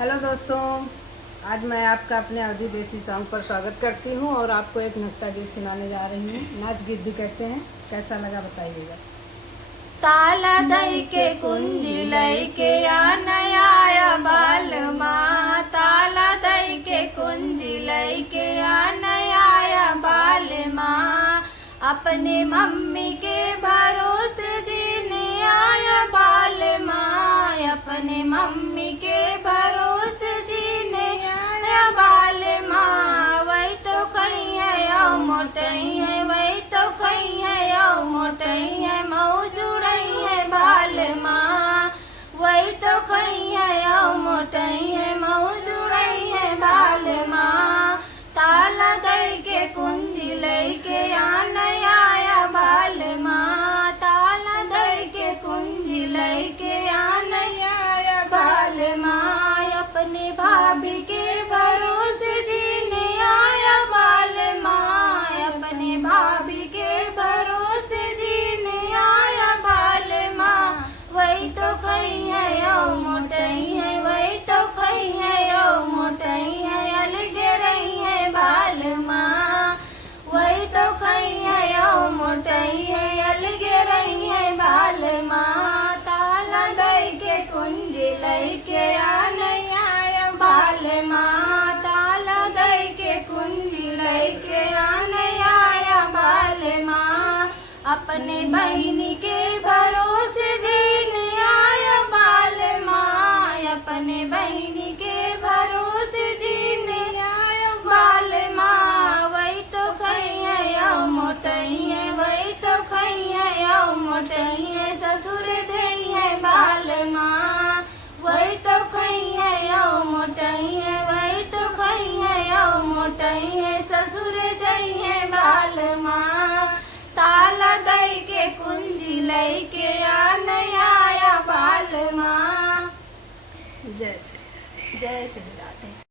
Hello दोस्तों, आज मैं आपका अपने अवधी देसी सॉन्ग पर स्वागत करती हूँ और आपको एक नकटा गीत सुनाने जा रही हूँ। नाच गीत भी कहते हैं। कैसा लगा बताइएगा। ताला दई के कुंजी लई के आया बाल माँ। ताला दई के कुंजी लई के आया बाल माँ। अपने मम्मी के भरोसे जीने आया बाल माँ। अपने मम्मी के भरोसे जीने आया बाल माँ। वही तो खई है औ मोटई है, वही तो खई है औ मोटई है, मौज उड़ई है बाल माँ। वही तो खई है औ मोटई है, मौज उड़ई है बाल माँ। ताला दई के कुंजी लई के आया बाल माँ। ताला दई के कुंजी लई के आया बाल माँ। अपने भाभी के भरोसे जीने आया बाल माँ। अपने भाभी के भरोसे जीने आया बाल माँ। वही तो खई है औ मोटई है, वही तो खई है औ मोटई है, अलगे रही है बाल माँ। वही तो खई है औ मोटई है, अलगे रही है बाल माँ। ताला दई के कुंजी लई के आया बाल माँ। ताला दई के कुंजी लई के आया बाल माँ। अपने बहिनी के भरोसे जीने आया बाल माँ। अपने बहिनी के भरोसे जीने आया बाल माँ। वही तो खई है औ मोटई है, वही तो खई है औ मोटई है, ससुर जई है बाल माँ। वही तो खई है औ मोटई है, वही तो खई है औ मोटई है, ससुर जई है बाल माँ। ताला दई के कुंजी लई के आया बाल माँ। जय श्री राधे। जय श्री राधे।